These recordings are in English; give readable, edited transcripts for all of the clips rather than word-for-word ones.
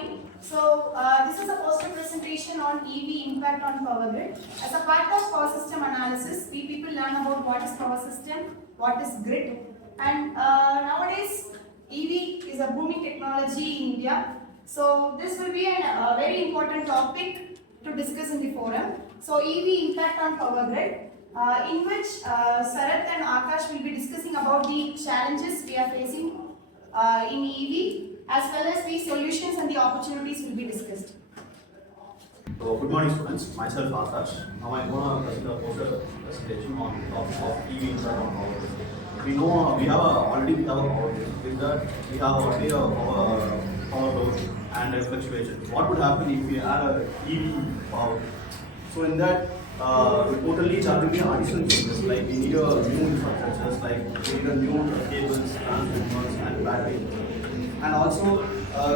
morning. This is a poster presentation on EV impact on power grid. As a part of power system analysis, we people learn about what is power system, what is grid, and nowadays EV is a booming technology in India. So this will be a very important topic to discuss in the forum. So EV impact on power grid, in which Sarath and Akash will be discussing about the challenges we are facing in EV, as well as the solutions and the opportunities will be discussed. So, good morning, students. Myself Akash. Now I'm going to present a poster presentation on topic of EV impact on power grid. We know we have already power grid. With that, we have already a power load and a fluctuation. What would happen if we add a EV power grid? So in that, totally charging the additional changes, like we need a new infrastructures, like we need a new cables, transformers, and battery. And also,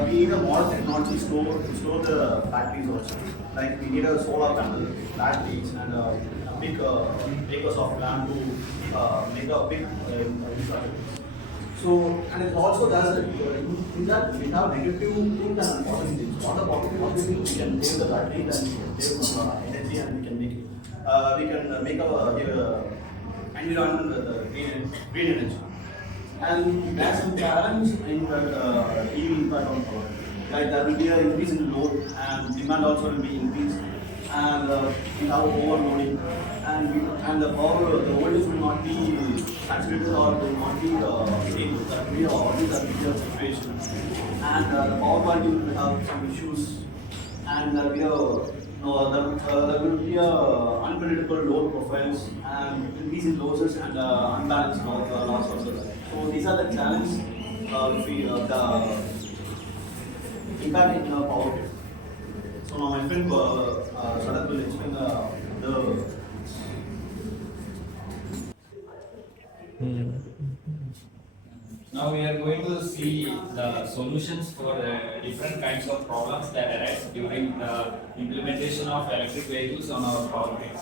we need a modern technology to store the batteries also. Like we need a solar panel, batteries, and a big acres of land to make a big infrastructure. So, and it also does in that we have negative things and positive things. On the positive things, we can save the battery, then we can save some energy, and we can make a environment with green energy. And there's some challenge in that EV impact on power. Like there will be an increase in load, and demand also will be increased, and we have overloading, and the voltage will not be saturated or will not be stable. That will be always a bigger situation, and the power quality will have some issues, and there will be unpredictable load profiles and increase in losses and unbalanced loss also. So these are the challenges the impact in power grid. So now my friend Sarath will explain the Now we are going to see the solutions for different kinds of problems that arise during the implementation of electric vehicles on our power grid.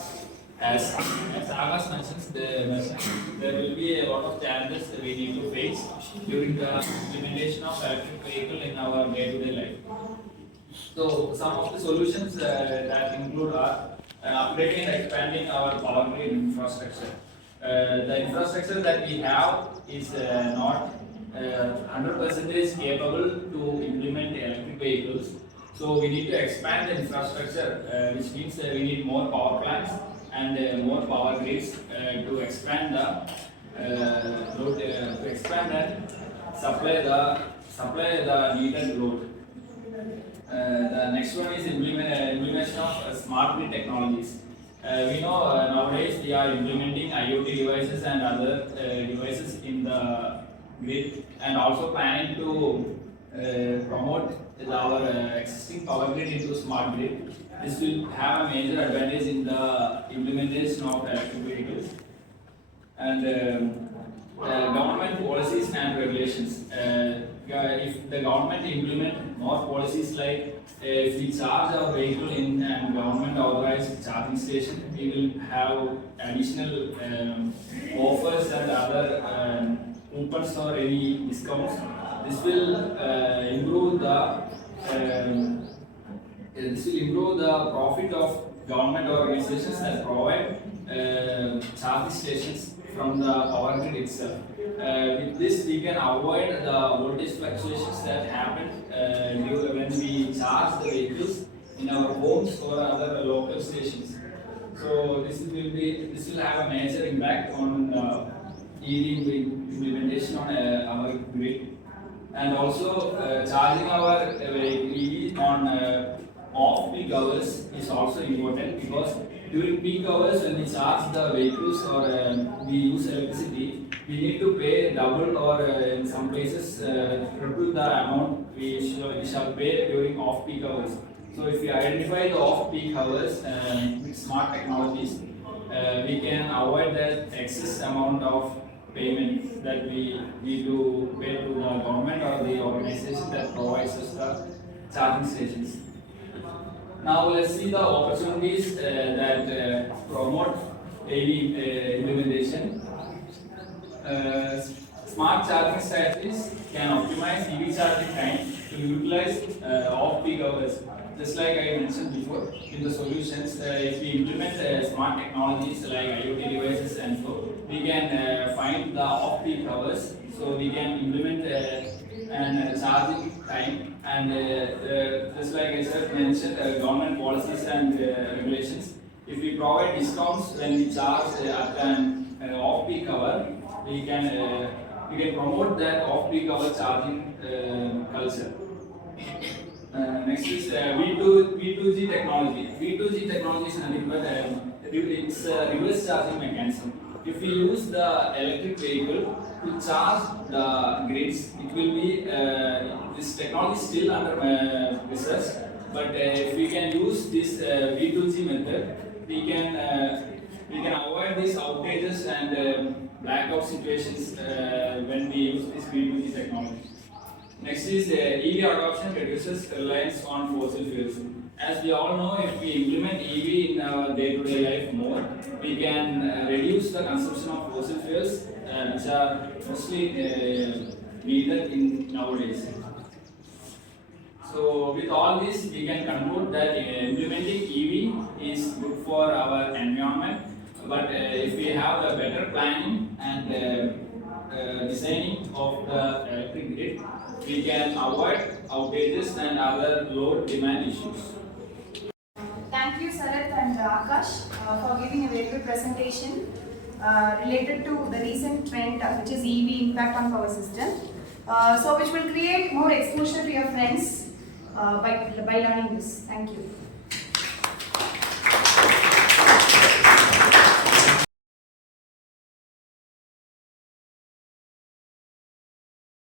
As Akash mentions, there will be a lot of challenges that we need to face during the implementation of electric vehicle in our day-to-day life. So some of the solutions that include are upgrading and expanding our power grid infrastructure. The infrastructure that we have is not 100% capable to implement electric vehicles. So we need to expand the infrastructure, which means we need more power plants and more power grids to expand the load, to expand and supply the needed load. The next one is implementation of smart grid technologies. We know nowadays we are implementing IoT devices and other devices in the grid, and also planning to promote our existing power grid into smart grid. This will have a major advantage in the implementation of electric vehicles. And government policies and regulations. If the government implement more policies like if we charge our vehicle in and government authorized charging station, we will have additional offers and other coupons or any discounts. This will improve the profit of government organizations that provide charging stations from the power grid itself. With this, we can avoid the voltage fluctuations that happen when we charge the vehicles in our homes or other local stations. So this will have a major impact on EV implementation on our grid, and also charging our EV on off-peak hours is also important, because during peak hours when we charge the vehicles or we use electricity, we need to pay double or in some places triple the amount we shall pay during off-peak hours. So if we identify the off-peak hours with smart technologies, we can avoid that excess amount of payment that we need to pay to the government or the organization that provides us the charging stations. Now let's see the opportunities that promote EV implementation. Smart charging strategies can optimize EV charging time to utilize off-peak hours. Just like I mentioned before, in the solutions, if we implement smart technologies like IoT devices and so, we can find the off-peak hours. So we can implement an charging time, and just like I said mentioned, government policies and regulations. If we provide discounts when we charge at an off-peak hour, we can promote that off-peak hour charging culture. Next is V2G technology. V2G technology is nothing but it's a reverse charging mechanism. If we use the electric vehicle to charge the grids, it will be this technology is still under research. But if we can use this V2G method, we can avoid these outages and blackout situations when we use this V2G technology. Next is EV adoption reduces reliance on fossil fuels. As we all know, if we implement EV in our day-to-day life more, we can reduce the consumption of fossil fuels, which are mostly needed in nowadays. So with all this, we can conclude that implementing EV is good for our environment. But if we have a better planning and designing of the electric grid, we can avoid outages and other load demand issues. Thank you, Sarath and Akash, for giving a very good presentation related to the recent trend, which is EV impact on power system. So which will create more exposure to your friends by learning this. Thank you.